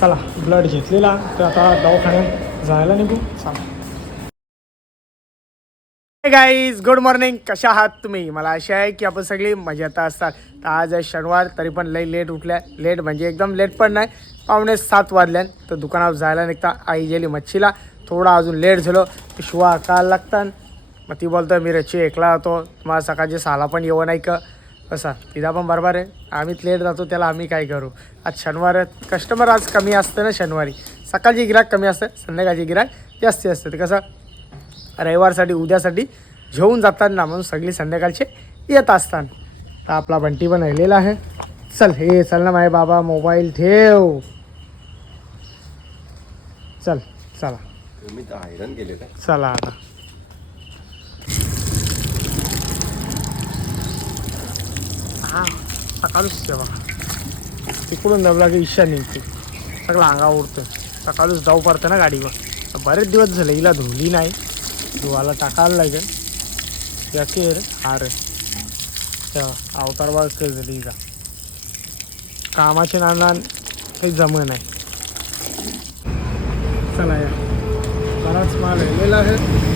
चला ब्लड घेतलेला तर आता दवाखान्यात जायला निघू. चला. गाईज गुड मॉर्निंग कशा आहात तुम्ही? मला आशा आहे की आपण सगळी मजेत असतात. तर आज आहे शनिवार तरी पण लई लेट उठल्या. लेट म्हणजे एकदम लेट पण नाही. पावणे सात वाजल्यान तर दुकानावर जायला निघता आई गेली मच्छीला. थोडा अजून लेट झालो शिवा काल लागतात मग ती बोलतो मी रची एकला होतो तुम्हाला सकाळची सहाला पण येऊ नाही का? असा तिला पण बरोबर आहे. आम्हीच लेट जातो त्याला आम्ही काय करू? आज शनिवार कस्टमर आज कमी असतं ना शनिवारी. सकाळची गिराक कमी असते संध्याकाळची गिराक जास्ती असते. ते कसं? रविवारसाठी उद्यासाठी घेऊन जातात ना म्हणून सगळी संध्याकाळचे येत असतात. तर आपला बंटी पण राहिलेला आहे. चल हे चल ना माय बाबा मोबाईल ठेव. चल चला. तर चला आता. हा सकाळच बघा. तिकडून दबला की ईशा निघते सगळं अंगावर उडतं. सकाळच जाऊ पडतं ना गाडीवर. बरेच दिवस झाले हिला धुली नाही. धुवाला टाकायला लागेल. याके रे हा रे. अवतार बाग झाली हिला. कामाचे नाना काही जम नाही. चला या. बराच माल आहे.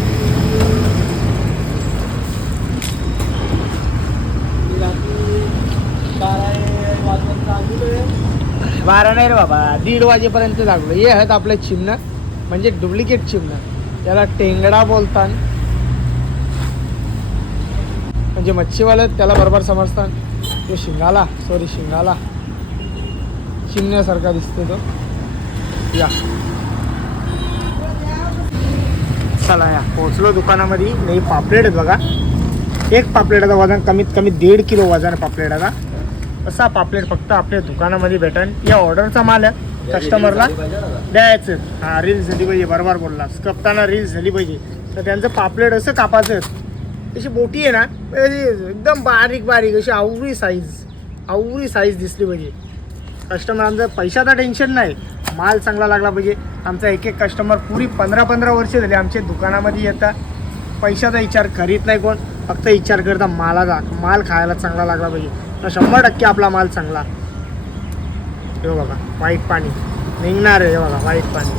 बारा नाही रे बाबा दीड वाजेपर्यंत लागलो हे आहेत आपलं चिमणं म्हणजे डुप्लिकेट चिमणं. त्याला टेंगडा बोलतात. म्हणजे मच्छीवाले त्याला बरोबर समजतात. तो शिंगाला सॉरी शिंगाला. चिमण्यासारखा दिसतो तो. या. चला या पोहोचलो दुकानामध्ये. नाही पापलेट आहेत बघा. एक पापलेटाचं वजन कमीत कमी दीड किलो वजन आहे पापलेटाचा. असा पापलेट फक्त आपल्या दुकानामध्ये भेटेल. या ऑर्डरचा माल आहे कस्टमरला. द्यायचं. हा रील्स झाली पाहिजे बरोबर बोलला कपताना रील्स झाली पाहिजे. तर त्यांचं पापलेट असं कापायचं. तशी बोटी आहे ना म्हणजे एकदम बारीक बारीक अशी आवरी साईज आवरी साईज दिसली पाहिजे. कस्टमरांचं पैशाचा टेन्शन नाही. माल चांगला लागला पाहिजे. आमचा एक एक कस्टमर पुरी पंधरा पंधरा वर्ष झाली आमच्या दुकानामध्ये येतात. पैशाचा विचार करीत नाही कोण. फक्त विचार करता मालाचा. माल खायला चांगला लागला पाहिजे. तर शंभर टक्के आपला माल चांगला. हे बघा वाईट पाणी. निघणार आहे हे बघा वाईट पाणी.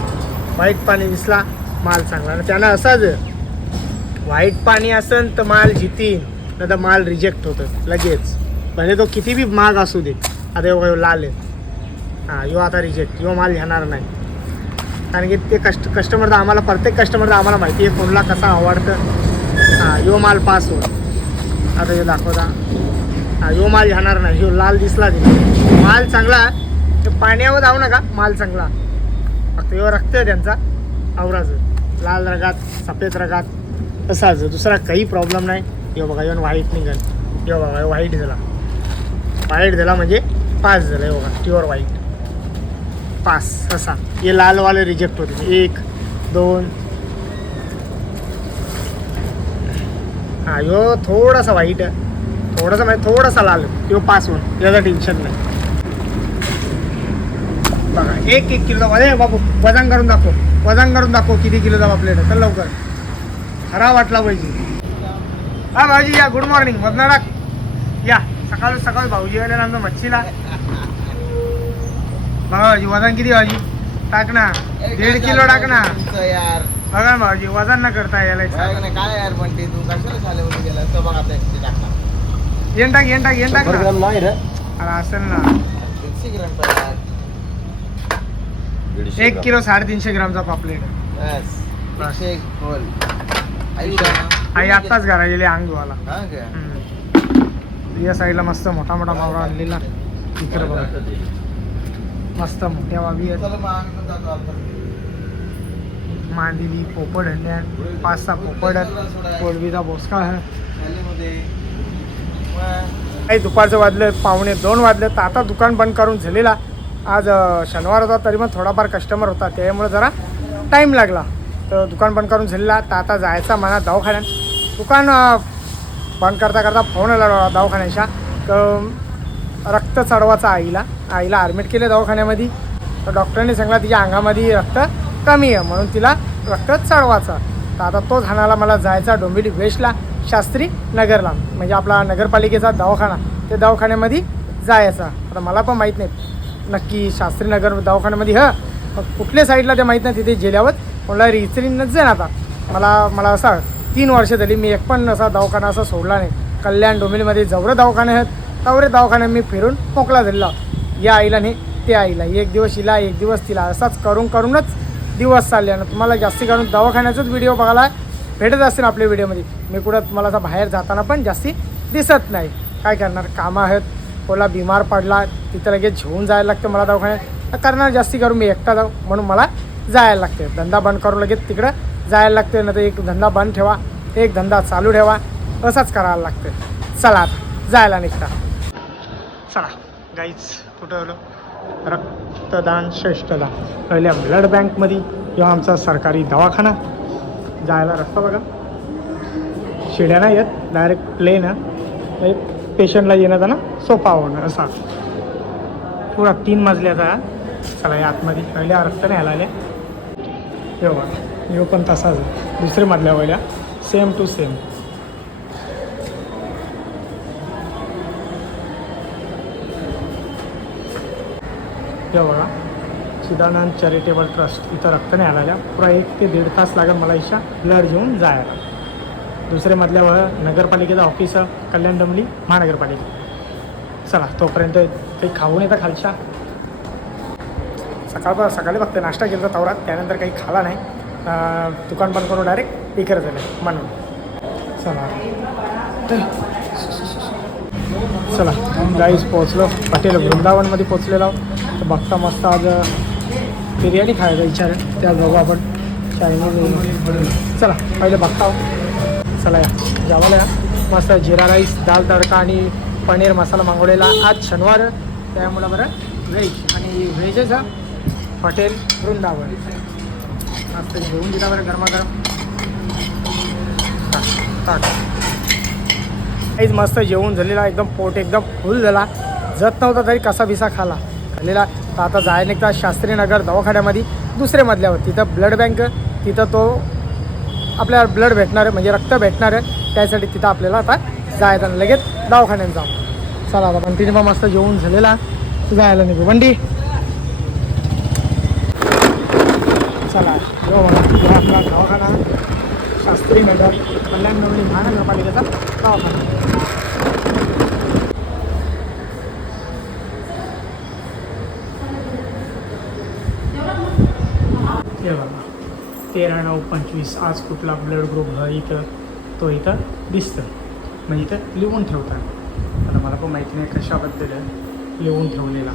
वाईट पाणी दिसला माल चांगला. आणि त्यानं असाच वाईट पाणी असेल तर माल जितीन नाही तर माल रिजेक्ट होतं लगेच. भले तो किती बी महाग असू दे. आता हे बघा लाल आहे. हां यो आता रिजेक्ट यो माल घेणार नाही. कारण की ते कस्ट कस्टमर तर आम्हाला प्रत्येक कस्टमर तर आम्हाला माहिती आहे कोणला कसा आवडतं. हां यो माल पास होईल. आता हे दाखवता. हा यो माल घेणार नाही ह्यो लाल दिसला ते माल चांगला ते पाण्यावर जाऊ नका माल चांगला. फक्त यो रक्त आहे त्यांचा आवराचं. लाल रगात सफेद रगात तसाच दुसरा काही प्रॉब्लेम नाही. यो बघा येऊन व्हाईट निघन यो बघा व्हाईट झाला. व्हाईट झाला म्हणजे पास झाला हे बघा प्युअर व्हाईट पास असा. हे लालवाले रिजेक्ट होते. एक दोन. हा यो थोडासा व्हाईट आहे. थोडासा म्हणजे थोडासा लाल ह्यो पास होऊन याचं टेन्शन नाही. बघा एक एक किलो अरे बाबू वजन करून दाखव. वजन करून दाखव किती किलोचा आपल्याला चल लवकर. खरा वाटला पाहिजे. हा भाऊजी या. गुड मॉर्निंग वजनाला या. सकाळ सकाळ भाऊजी आले आमचं मच्छीला. भाऊजी वजन किती भाऊजी? टाक ना. दीड किलो टाक ना. यार. बघा ना भाऊजी वजन न करता याला काय यार पण ते तू कशाला शाळेमध्ये गेला बघ आता टाक येन टाक शंभर ना. ग्राम नाही रे. अरे असेल ना. दीडशे ग्राम पडला दीडशे एक ग्राम. किलो साडेतीनशे ग्रामचा पापलेट. बस. दीडशे बोल आई आई आत्ताच घरा गेली अंग धुवाला हा का? हम्म. या साईडला मस्त मोठा मोठा मावरा आणलेला. इकडे बघा. मस्त मोठ्या वावी आहेत. चला मग आम्ही पण जातो. मांदिली पोपड हंड्या पाच सहा पोपड आहेत. कोळवीचा बोसका आहे. मग काही दुपारचं वाजले पावणे दोन वाजले तर आता दुकान बंद करून झालेला. आज शनिवार होता तरी पण थोडाफार कस्टमर होता त्यामुळे जरा टाईम लागला. तर दुकान बंद करून झालेला तर आता जायचा मला दवाखान्यात. दुकान बंद करता करता फोन आला दवाखान्याच्या तर रक्त चढवायचा आईला. आईला ॲडमिट केले दवाखान्यामध्ये. तर डॉक्टरांनी सांगितलं तिच्या अंगामध्ये रक्त कमी आहे. म्हणून तिला रक्त चढवायचं. तर आता तो झाणाला मला जायचा डोंबिवली वेस्टला. शास्त्री नगरला म्हणजे आपला नगरपालिकेचा दवाखाना ते दवाखान्यामध्ये जायचा. आता मला पण माहीत नाही. नक्की शास्त्री नगर दवाखान्यामध्ये ह. मग कुठल्या साईडला ते माहीत नाही तिथे गेल्यावर मला रिचरीनच जाईन आता. मला मला असा तीन वर्ष झाली मी एक पण असा दवाखाना असा सोडला नाही. कल्याण डोंबिवलीमध्ये जवळ दवाखाने आहेत. तवरे दवाखाने मी फिरून मोकळा झालेला या आईला नाही त्या आईला. एक दिवस हिला एक दिवस तिला. असाच करून करूनच दिवस चालले. आणि तुम्हाला जास्ती करून दवाखान्याचाच व्हिडिओ बघायला भेटत असतील आपल्या व्हिडिओमध्ये. मी कुठं तुम्हाला असं बाहेर जाताना पण जास्ती दिसत नाही. काय करणार? कामं आहेत. कोला बिमार पडला तिथं लगेच घेऊन जायला लागतं मला दवाखान्यात. तर करणार जास्ती करून मी एकटा जाऊ म्हणून मला जायला लागते. धंदा बंद करून लगेच तिकडं जायला लागते. नाही तर एक धंदा बंद ठेवा एक धंदा चालू ठेवा. असंच करायला लागतं. चला आता जायला निघता. चला गाईच कुठं आलो? रक्तदान श्रेष्ठदान पहिल्या ब्लड बँकमध्ये किंवा आमचा सरकारी दवाखाना. जायला रस्ता बघा. शिड्या नाही येत डायरेक्ट प्लेन आहे. पेशंटला येणं जाणं सोपा होणं असा. पुरा तीन मजल्याचा आहे. चला या आतमध्ये. पहिल्या रस्ता नाही आला. यो बघा यो पण तसाच दुसरे मधल्या पहिल्या सेम टू सेम हे बघा. चिदानंद चॅरिटेबल ट्रस्ट इथं रक्त नाही आलेल्या पुरा एक ते दीड तास लागेल मला इच्छा ब्लड घेऊन जायला. दुसरे मधल्यावर नगरपालिकेचा नगरपालिकेचं ऑफिस कल्याण डमली महानगरपालिका. चला तोपर्यंत काही खाऊन येतं खालच्या. सकाळ सकाळी फक्त नाश्ता केला तवरात त्यानंतर काही खाला नाही. दुकान बंद करून डायरेक्ट इकडे झालं म्हणून. चला. चला गाईज पोहोचलो. पटेल वृंदावनमध्ये पोहोचलेलो तर बघता मस्त आज बिर्याणी खायचा विचार आहे त्या बघू आपण. चायनीज चला पहिले बघता चला या. जेवायला या. मस्त जिरा राईस दाल तडका आणि पनीर मसाला मागवलेला आज शनिवार. त्यामुळं बरं व्हेज आणि व्हेजच हा. हॉटेल वृंदावन. मस्त घेऊन दिला बरं गरमागरम. काहीच मस्त जेवण झालेला एकदम पोट एकदम फुल झाला. जत नव्हता तरी कसा बिसा खाला. खाल्लेला. तर आता जाय निघता शास्त्रीनगर दवाखान्यामध्ये दुसऱ्या मधल्यावर तिथं ब्लड बँक तिथं तो आपल्याला ब्लड भेटणार आहे म्हणजे रक्त भेटणार आहे त्यासाठी तिथं आपल्याला आता जायचं लगेच दवाखान्यात जाऊ चला आता पण तिने मस्त जेवून झालेला. जायला निघू. बंडी. चला आपला दवाखाना शास्त्री नगर कल्याण नवली महानगरपालिकेचा दवाखाना हे बघा तेरा नऊ पंचवीस. आज कुठला ब्लड ग्रुप ह इथं तो इथं दिसतं मग इथं लिहून ठेवतात. आता मला पण माहिती नाही कशाबद्दल लिहून ठेवलेला.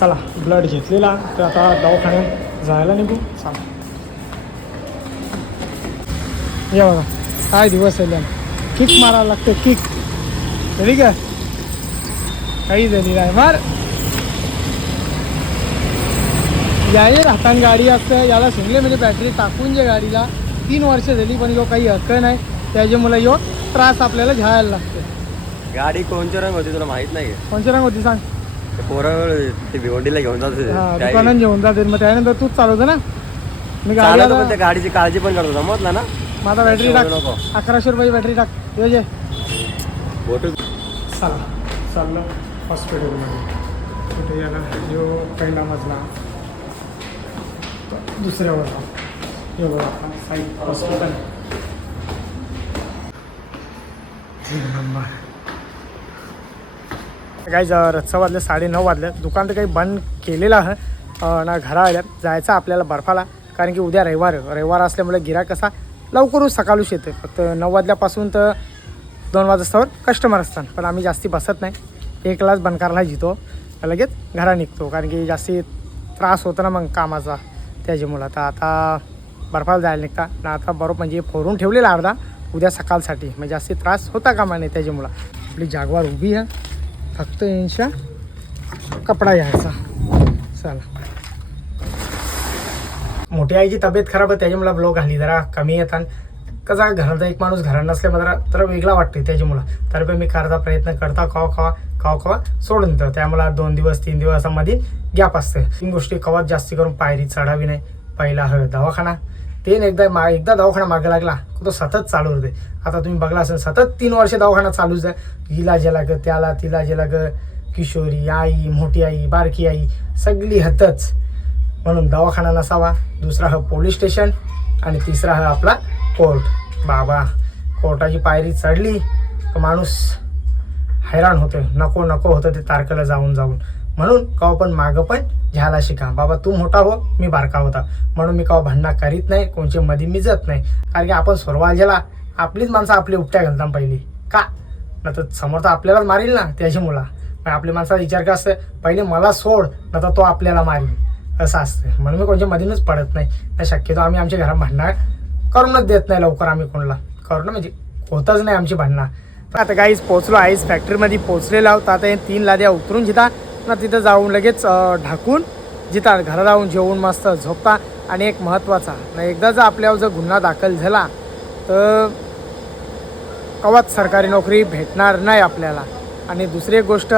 चला ब्लड घेतलेला तर आता दवाखान्यात जायला निघू. चला. या बघा काय दिवस आहे किक मारायला लागते किक. तरी का? काही झाली नाही. मार. याये हातान गाडी असतं याला सिंगले म्हणजे बॅटरी टाकून जे गाडीला तीन वर्ष झाली पण यो काही हक्क नाही. त्याच्यामुळे यो त्रास आपल्याला घ्यायला लागते गाडी कोणच्या रंग होती तुला माहीत नाही कोणच्या रंग होती सांग. ते पोरं ते भिवंडीला घेऊन जात होते. हा दुकानात घेऊन जाते मग त्यानंतर तूच चालवतो ना? मी गाडी चालवतो पण आता- त्या गाडीची काळजी पण करतो. समजला ना? माझा बॅटरी टाक. नको. अकराशे रुपयाची बॅटरी टाक. ये जे चला. चाललो. हॉस्पिटलमध्ये कुठे याला? जो पहिला मजला. दुसऱ्या मजला हे बघा साईड हॉस्पिटल काही रस्ता वाजले साडे नऊ वाजले. दुकान तर काही बंद केलेलं आहे ना घरा आल्यात जायचं आपल्याला बर्फाला कारण की उद्या रविवार रविवार असल्यामुळे गिरा कसा लवकरच सकाळूच येते फक्त नऊ वाजल्यापासून तर दोन वाजतावर कस्टमर असतात. पण आम्ही जास्ती बसत नाही. एक क्लास जितो लगेच घरा निघतो. कारण की जास्ती त्रास होतो ना मग कामाचा. त्याच्यामुळं तर आता बर्फाला जायला निघता. ना आता बरोबर म्हणजे फोरून ठेवलेला अर्धा उद्या सकाळसाठी. म्हणजे जास्ती त्रास होता कामा नाही त्याच्यामुळं. आपली जागवार उभी आहे. फक्त यांच्या कपडा घ्यायचा. चला. मोठी आईची तब्येत खराब आहे त्याच्यामुळे ब्लॉग घाली जरा कमी येतात कसा घराचा एक माणूस घरात नसल्यामुळे जरा तर वेगळा वाटते त्याच्यामुळं. तर पण मी करायचा प्रयत्न करता कवा कवा कवा कवा सोडून देतो. त्यामुळे दोन दिवस तीन दिवसामध्ये गॅप असते तीन गोष्टी कवात जास्ती करून पायरी चढावी नाही. पहिला हवे दवाखाना ते एकदा मा एकदा दवाखाना मागे लागला तो सतत चालू होते. आता तुम्ही बघला असेल सतत तीन वर्ष दवाखाना चालूच आहे. हिला जेला ग त्याला तिला जेला ग किशोरी आई मोठी आई बारकी आई सगळी हतच. म्हणून दवाखाना नसावा. दुसरा हा पोलीस स्टेशन आणि तिसरा हा आपला कोर्ट. बाबा कोर्टाची पायरी चढली तर माणूस हैराण होते नको नको होतं ते तारखेला जाऊन जाऊन. म्हणून कवा पण मागं पण घ्यायला शिका. बाबा तू मोठा हो मी बारका होता. म्हणून मी कवा भांडणा करीत नाही कोणच्या मध्ये मी जात नाही. कारण की आपण सोरवाजेला आपलीच माणसं आपली उपट्या घालतात पहिली. का? न तर समोर तर आपल्यालाच मारील ना त्याची मुला. पण आपल्या माणसाचा विचार का असतं पहिले मला सोड न तर तो आपल्याला मारील. असं असतं म्हणून मी कोणच्या मधूनच पडत नाही. तर शक्यतो आम्ही आमच्या घरात भांडणं करूनच देत नाही लवकर आम्ही कोणाला. करून म्हणजे होतच नाही आमची भांडणं. आता काहीच पोचलो आईस फॅक्टरीमध्ये पोचलेलो आहोत. आता हे तीन लाद्या उतरून जिता ना तिथं जाऊन लगेच ढाकून जिता घरात जाऊन जेवून मस्त झोपता. आणि एक महत्त्वाचा ना एकदा जर आपल्यावर जर गुन्हा दाखल झाला तर कवाच सरकारी नोकरी भेटणार नाही आपल्याला. आणि दुसरी एक गोष्ट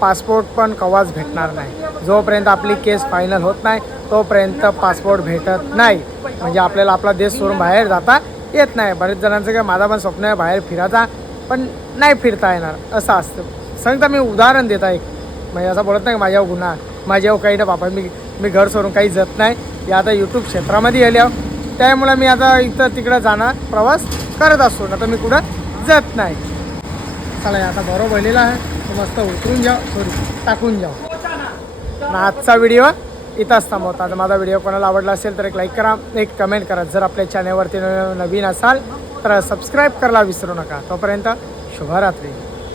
पासपोर्ट पण कवाच भेटणार नाही. जोपर्यंत आपली केस फायनल होत नाही तोपर्यंत पासपोर्ट भेटत नाही. म्हणजे आपल्याला आपला देश सोडून बाहेर जाता येत नाही. बरेच जणांचं काय माझा पण स्वप्न आहे बाहेर फिरायचा पण नाही फिरता येणार. असं असतं. सांगता मी उदाहरण देता एक. म्हणजे असं बोलत नाही माझ्यावर गुन्हा माझ्यावर काही ना बापा मी मी घर सोडून काही जात नाही. हे आता यूट्यूब क्षेत्रामध्ये आले आहो त्यामुळे मी आता इथं तिकडं जाणार प्रवास करत असतो. ना तर मी कुठं जात नाही. चला आता बरोबर बनलेला आहे. तो मस्त उतरून जाऊ सॉरी टाकून जाऊ ना आजचा व्हिडिओ इथंच थांबवता. आता माझा व्हिडिओ कोणाला आवडला असेल तर एक लाईक करा एक कमेंट करा. जर आपल्या चॅनलवरती नवीन असाल तर सबस्क्राईब करायला विसरू नका. तोपर्यंत शुभरात्री.